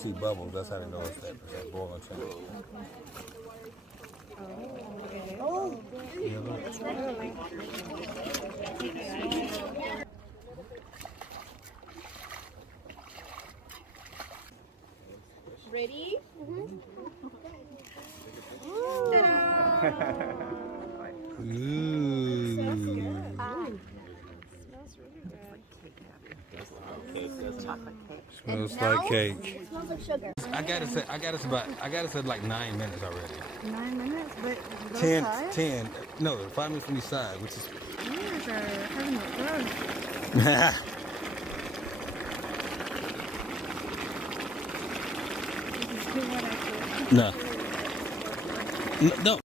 See bubbles, that's how they know it's that boiling tank. Oh, it's boiling. Ready? Ooh. Smells really good. Smells like cake. It smells like sugar. I gotta say like 9 minutes already. 9 minutes, but both 10, sides? 10. No, 5 minutes from each side, which is. You guys are having it rough. No. No.